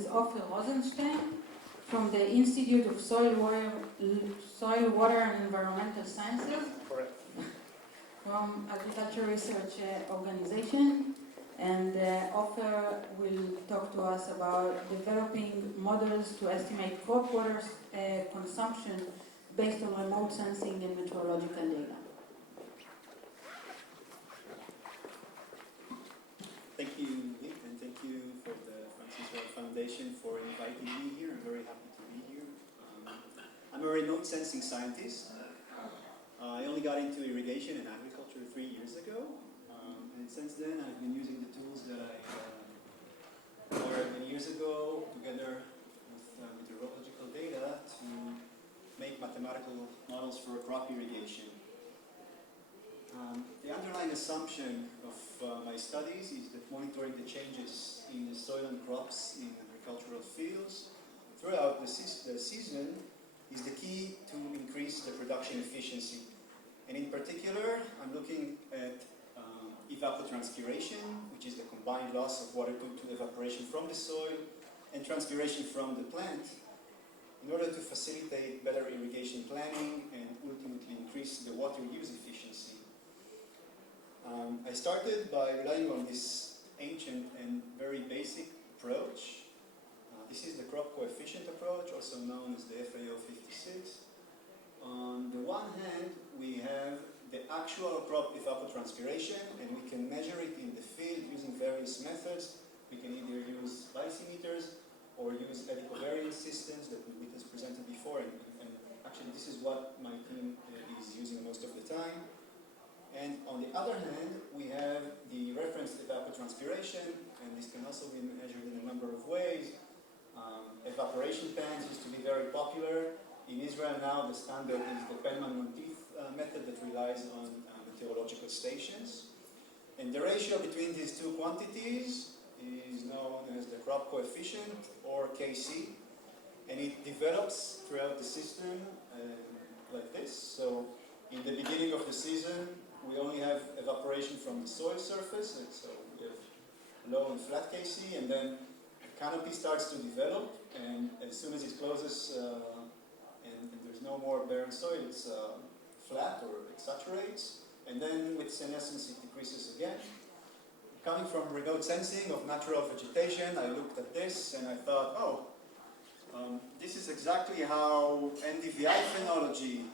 is Ofer Rozenstein from the Institute of Soil, Water and Environmental Sciences. Correct. From Agriculture Research Organization. And Ofer will talk to us about developing models to estimate crop water consumption based on remote sensing and meteorological data. Thank you, Nick, and thank you for the Francis Wright Foundation for inviting me here. I'm very happy to be here. I'm a remote sensing scientist. I only got into irrigation and agriculture 3 years ago, and since then I've been using the tools that I learned many years ago together with meteorological data to make mathematical models for crop irrigation. The underlying assumption of my studies is that monitoring the changes in the soil and crops in agricultural fields throughout the season is the key to increase the production efficiency. And in particular, I'm looking at evapotranspiration, which is the combined loss of water due to evaporation from the soil and transpiration from the plant, in order to facilitate better irrigation planning and ultimately increase the water use efficiency. I started by relying on this ancient and very basic approach. This is the crop coefficient approach, also known as the FAO 56. On the one hand, we have the actual crop evapotranspiration, and we can measure it in the field using various methods. We can either use lysimeters or use eddy-covariance systems that we just presented before, and actually this is what my team is using most of the time. And on the other hand, we have the reference evapotranspiration, and this can also be measured in a number of ways. Evaporation pans used to be very popular. In Israel now, the standard is the Penman-Monteith method that relies on meteorological stations. And the ratio between these two quantities is known as the crop coefficient, or Kc, and it develops throughout the system like this. So in the beginning of the season, we only have evaporation from the soil surface, so we have low and flat Kc, and then the canopy starts to develop, and as soon as it closes and there's no more barren soil, it's flat or it saturates, and then with senescence it decreases again. Coming from remote sensing of natural vegetation, I looked at this and I thought, oh, this is exactly how NDVI phenology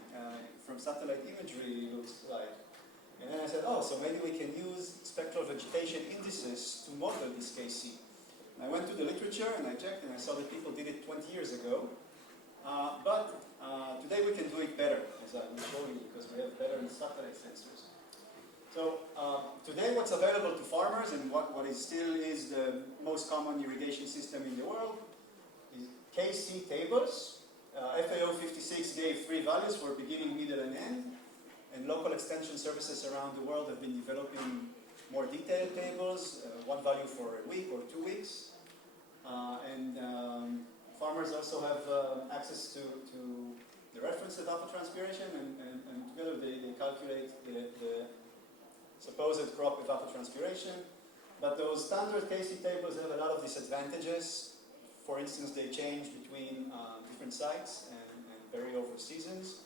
from satellite imagery looks like. And then I said, oh, so maybe we can use spectral vegetation indices to model this Kc. I went to the literature and I checked and I saw that people did it 20 years ago. But today we can do it better, as I will show you, because we have better satellite sensors. So today what's available to farmers and what still is the most common irrigation system in the world is Kc tables. FAO 56 gave 3 values for beginning, middle, and end. And local extension services around the world have been developing more detailed tables, 1 value for a week or 2 weeks. Farmers also have access to the reference evapotranspiration, and together they calculate the supposed crop evapotranspiration. But those standard Kc tables have a lot of disadvantages. For instance, they change between different sites and vary over seasons.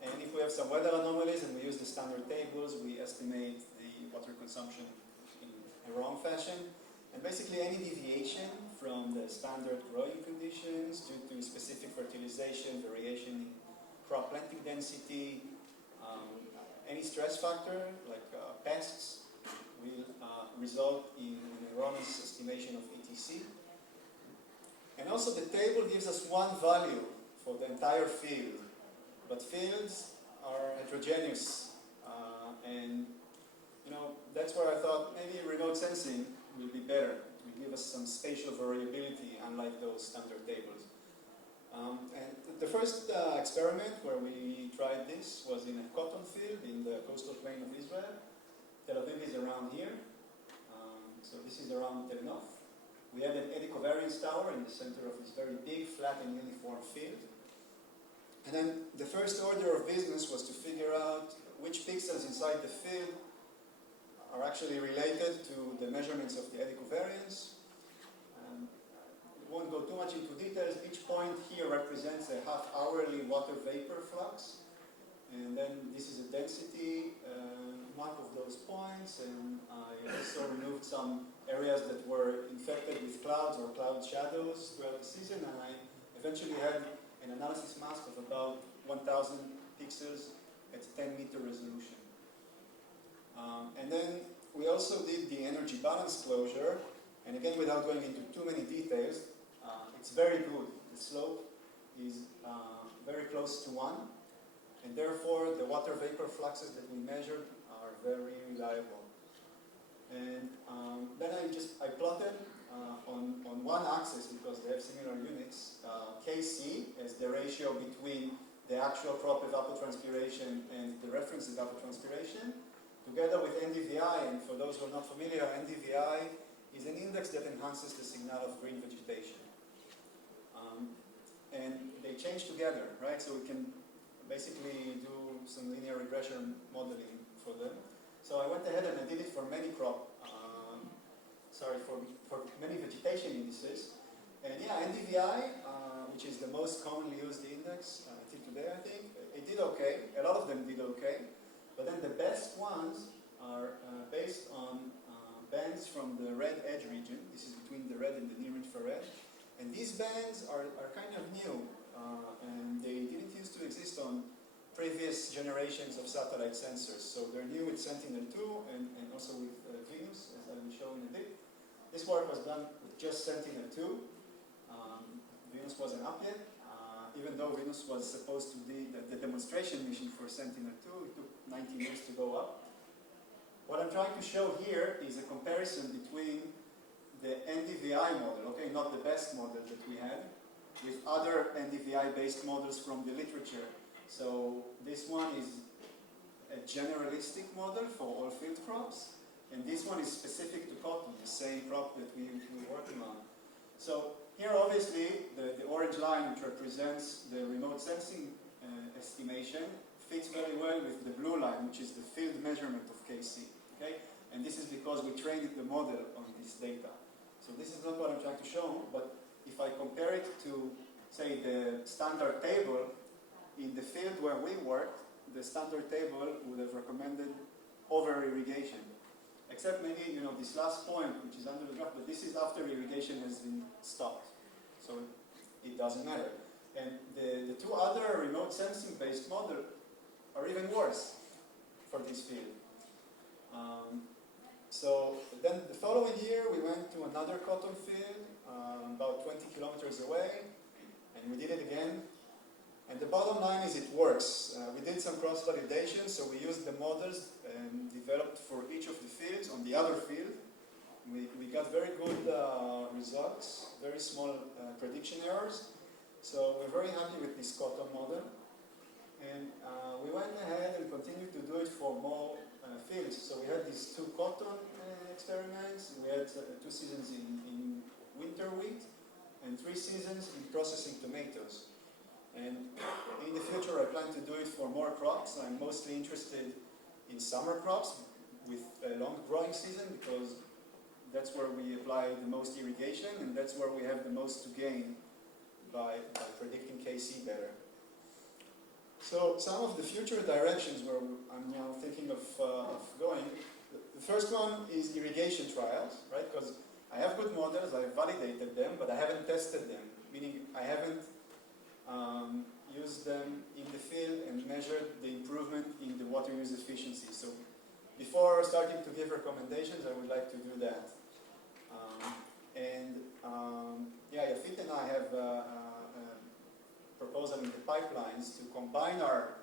And if we have some weather anomalies and we use the standard tables, we estimate the water consumption in a wrong fashion. And basically any deviation from the standard growing conditions due to specific fertilization, variation in crop planting density, any stress factor like pests will result in an erroneous estimation of ETC. And also the table gives us 1 value for the entire field. But fields are heterogeneous, and that's where I thought maybe remote sensing will be better. It will give us some spatial variability, unlike those standard tables. And the first experiment where we tried this was in a cotton field in the coastal plain of Israel. Tel Aviv is around here, so this is around Tel Nof. We had an eddy-covariance tower in the center of this very big, flat and uniform field. And then the first order of business was to figure out which pixels inside the field are actually related to the measurements of the eddy covariance. hourly water vapor flux. And then this is a density map of those points, and I also removed some areas that were infected with clouds or cloud shadows throughout the season, and I eventually had an analysis mask of about 1,000 pixels at 10-meter resolution. And then we also did the energy balance closure, and again, without going into too many details, it's very good. The slope is very close to 1, and therefore the water vapor fluxes that we measured are very reliable. And then I plotted on one axis, because they have similar units, Kc as the ratio between the actual crop evapotranspiration and the reference evapotranspiration, together with NDVI. And for those who are not familiar, NDVI is an index that enhances the signal of green vegetation. And they change together, right? So we can basically do some linear regression modeling for them. So I went ahead and I did it for many for many vegetation indices. And yeah, NDVI, which is the most commonly used index until today, I think, it did okay. A lot of them did okay. But then the best ones are based on bands from the red edge region. This is between the red and the near infrared. And these bands are kind of new, and they didn't used to exist on previous generations of satellite sensors. So they're new with Sentinel-2 and also with Venus, as I will show in a bit. This work was done with just Sentinel-2. Venus wasn't up yet, even though Venus was supposed to be the demonstration mission for Sentinel-2. It took 19 years to go up. What I'm trying to show here is a comparison between the NDVI model, okay, not the best model that we had, with other NDVI-based models from the literature. So this one is a generalistic model for all field crops, and this one is specific to cotton, the same crop that we're working on. So here, obviously, the orange line, which represents the remote sensing estimation, fits very well with the blue line, which is the field measurement of Kc. Okay? And this is because we trained the model on this data. So this is not what I'm trying to show, but if I compare it to, say, the standard table, in the field where we worked, the standard table would have recommended over-irrigation. Except maybe, you know, this last point, which is under the graph, but this is after irrigation has been stopped. So it doesn't matter. And the two other remote sensing-based models are even worse for this field. So then the following year, we went to another cotton field, about 20 kilometers away, and we did it again. And the bottom line is it works. We did some cross-validation, so we used the models developed for each of the fields on the other field. We got very good results, very small prediction errors. So we're very happy with this cotton model. And we went ahead and continued to do it for more fields. So we had these 2 cotton experiments. We had 2 seasons in winter wheat and 3 seasons in processing tomatoes. And in the future, I plan to do it for more crops. I'm mostly interested in summer crops with a long growing season, because that's where we apply the most irrigation, and that's where we have the most to gain by predicting Kc better. So some of the future directions where I'm now thinking of going. The first one is irrigation trials, right? Because I have good models, I've validated them, but I haven't tested them, meaning I haven't used them in the field and measured the improvement in the water use efficiency. So before starting to give recommendations, I would like to do that. Yeah, Yafit and I have a proposal in the pipelines to combine our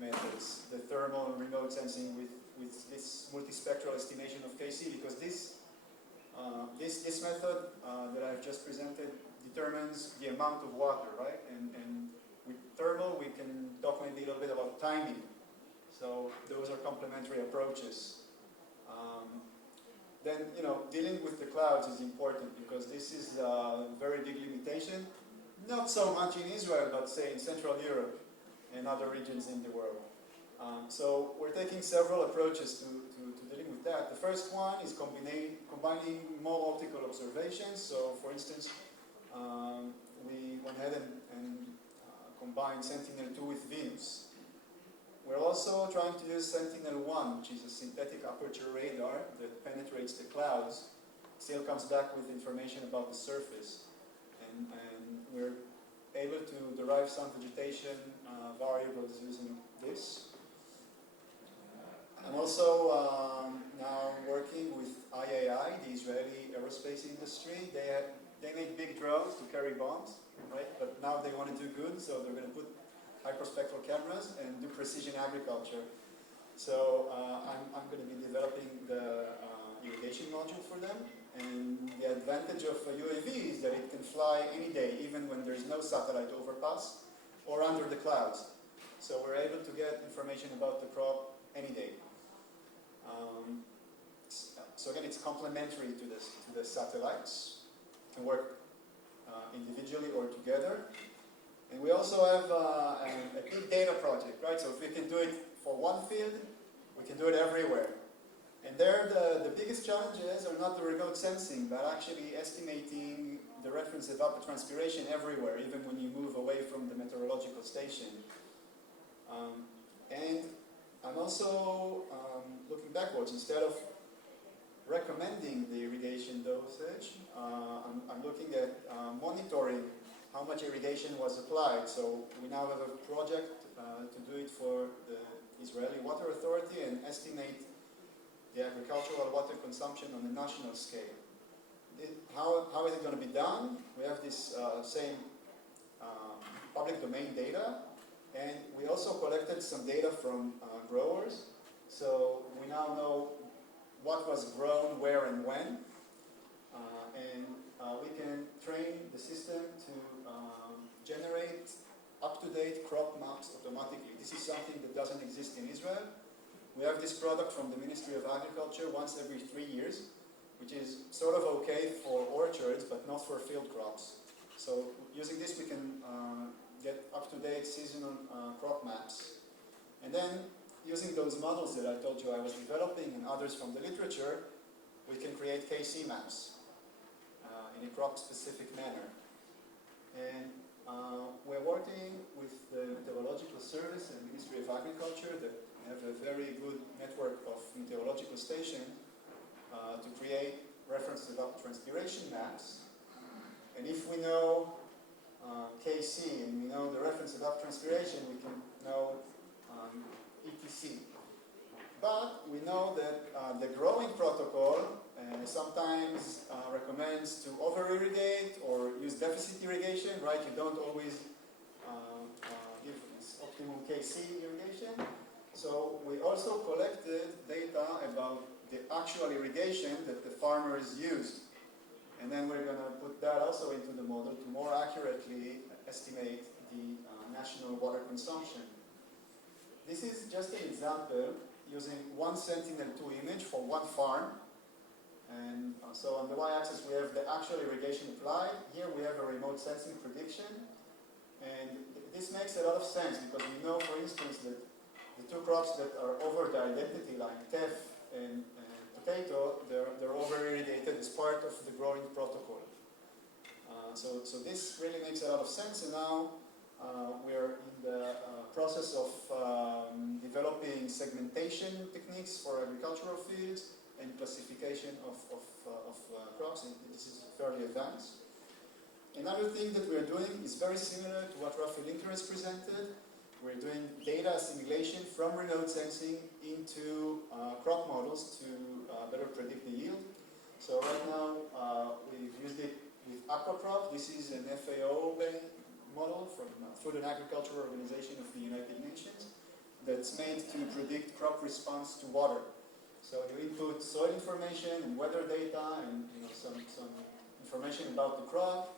methods, the thermal remote sensing with this multispectral estimation of Kc, because this method that I've just presented determines the amount of water, right? And with thermal, we can talk maybe a little bit about timing. So those are complementary approaches. Then, you know, dealing with the clouds is important, because this is a very big limitation. Not so much in Israel, but say in Central Europe and other regions in the world. So we're taking several approaches to dealing with that. The first one is combining more optical observations. So, for instance, we went ahead and combine Sentinel-2 with Venus. We're also trying to use Sentinel-1, which is a synthetic aperture radar that penetrates the clouds, still comes back with information about the surface, and we're able to derive some vegetation variables using this. I'm also now working with IAI, the Israeli aerospace industry. They make big drones to carry bombs, right? But now they want to do good, so they're going to put hyperspectral cameras and do precision agriculture. So I'm going to be developing the irrigation module for them. And the advantage of a UAV is that it can fly any day, even when there's no satellite overpass or under the clouds. So we're able to get information about the crop any day. So again, it's complementary to the satellites. It can work individually or together. And we also have a big data project, right? So if we can do it for one field, we can do it everywhere. And there, the biggest challenges are not the remote sensing, but actually estimating the reference evapotranspiration everywhere, even when you move away from the meteorological station. And I'm also looking backwards. Instead of recommending the irrigation dosage, I'm looking at monitoring how much irrigation was applied. So we now have a project to do it for the Israeli Water Authority and estimate the agricultural water consumption on a national scale. How is it going to be done? We have this same public domain data, and we also collected some data from growers. So we now know what was grown, where, and when, and we can train the system to generate up-to-date crop maps automatically. This is something that doesn't exist in Israel. We have this product from the Ministry of Agriculture once every 3 years, which is sort of okay for orchards, but not for field crops. So using this, we can get up-to-date seasonal crop maps. And then, using those models that I told you I was developing and others from the literature, we can create KC maps in a crop-specific manner. And we're working with the Meteorological Service and Ministry of Agriculture that have a very good network of meteorological stations to create reference evapotranspiration maps. And if we know KC and we know the reference evapotranspiration, we can know ETC. But we know that the growing protocol sometimes recommends to over-irrigate or use deficit irrigation, right? You don't always give this optimal KC irrigation. So we also collected data about the actual irrigation that the farmers used. And then we're going to put that also into the model to more accurately estimate the national water consumption. This is just an example using one Sentinel-2 image for one farm. And so on the y-axis we have the actual irrigation applied. Here we have a remote sensing prediction. And this makes a lot of sense because we know, for instance, that the two crops that are over the identity line, teff and potato, they're over-irrigated as part of the growing protocol. So this really makes a lot of sense, and now we're in the process of developing segmentation techniques for agricultural fields and classification of crops, and this is fairly advanced. Another thing that we're doing is very similar to what Rafael Linker has presented. We're doing data assimilation from remote sensing into crop models to better predict the yield. So right now we've used it with aquacrop. This is an FAO model from Food and Agriculture Organization of the United Nations that's made to predict crop response to water. So you input soil information and weather data and some information about the crop,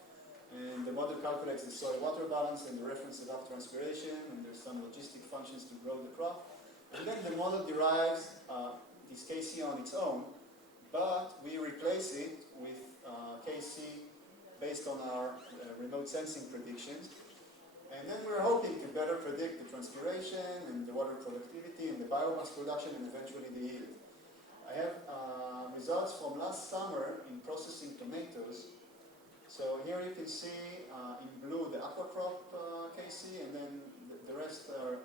and the model calculates the soil-water balance and the reference evapotranspiration, and there's some logistic functions to grow the crop. And then the model derives this KC on its own, but we replace it with KC based on our remote sensing predictions. And then we're hoping to better predict the transpiration and the water productivity and the biomass production and eventually the yield. I have results from last summer in processing tomatoes. So here you can see in blue the aqua crop KC, and then the rest are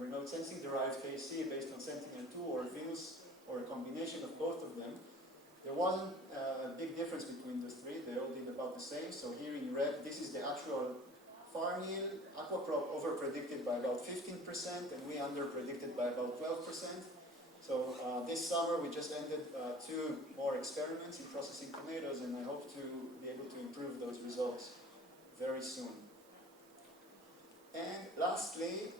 remote sensing derived KC based on Sentinel-2 or Venus, or a combination of both of them. There wasn't a big difference between those three. They all did about the same. So here in red, this is the actual farm yield. Aqua crop over-predicted by about 15%, and we under-predicted by about 12%. So this summer we just ended 2 more experiments in processing tomatoes, and I hope to be able to improve those results very soon. And lastly,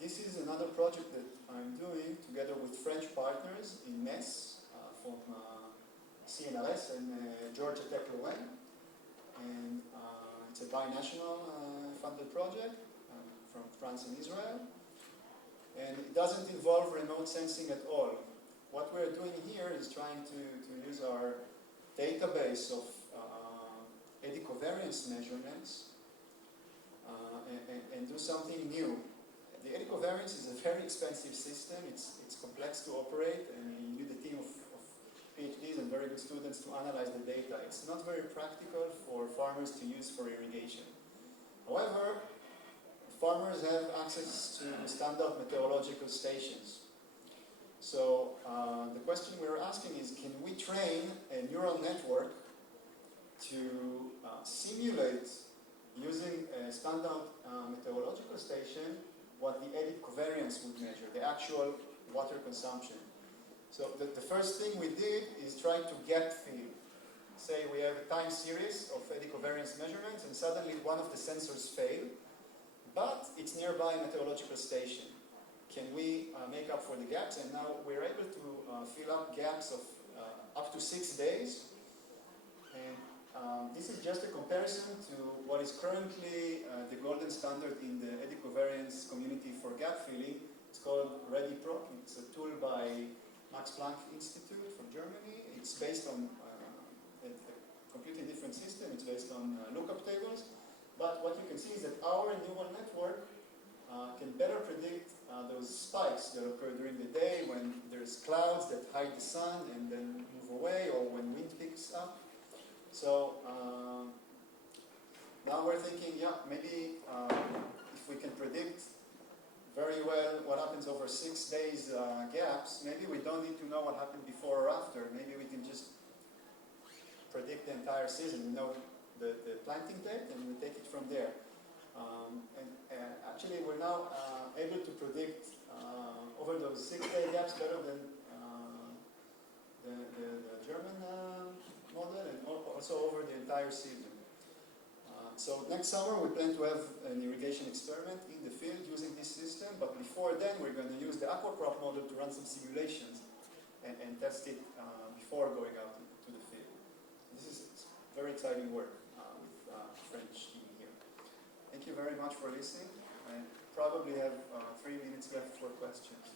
this is another project that I'm doing together with French partners in Metz from CNRS and Georgia Tech Leuven. And it's a binational funded project from France and Israel. And it doesn't involve remote sensing at all. What we're doing here is trying to use our database of eddy covariance measurements and do something new. The eddy covariance is a very expensive system. It's complex to operate, and you need a team of PhDs and very good students to analyze the data. It's not very practical for farmers to use for irrigation. However, farmers have access to standard meteorological stations. So the question we're asking is, can we train a neural network to simulate, using a standard meteorological station, what the eddy covariance would measure, the actual water consumption. So the first thing we did is try to gap fill. Say we have a time series of eddy covariance measurements, and suddenly one of the sensors fail, but it's nearby a meteorological station. Can we make up for the gaps? And now we're able to fill up gaps of up to 6 days. And this is just a comparison to what is currently the golden standard in the eddy covariance community for gap filling. It's called ReadyProc. It's a tool by Max Planck Institute from Germany. It's based on a completely different system. It's based on lookup tables. But what you can see is that our neural network can better predict those spikes that occur during the day when there's clouds that hide the sun and then move away, or when wind picks up. So now we're thinking, yeah, maybe if we can predict very well what happens over 6 days gaps, maybe we don't need to know what happened before or after. Maybe we can just predict the entire season. We know the planting date, and we take it from there. Actually, we're now able to predict over those 6-day gaps better than the German model, and also over the entire season. So next summer we plan to have an irrigation experiment in the field using this system, but before then we're going to use the aqua crop model to run some simulations and test it before going out to the field. This is very exciting work with French team here. Thank you very much for listening. I probably have 3 minutes left for questions.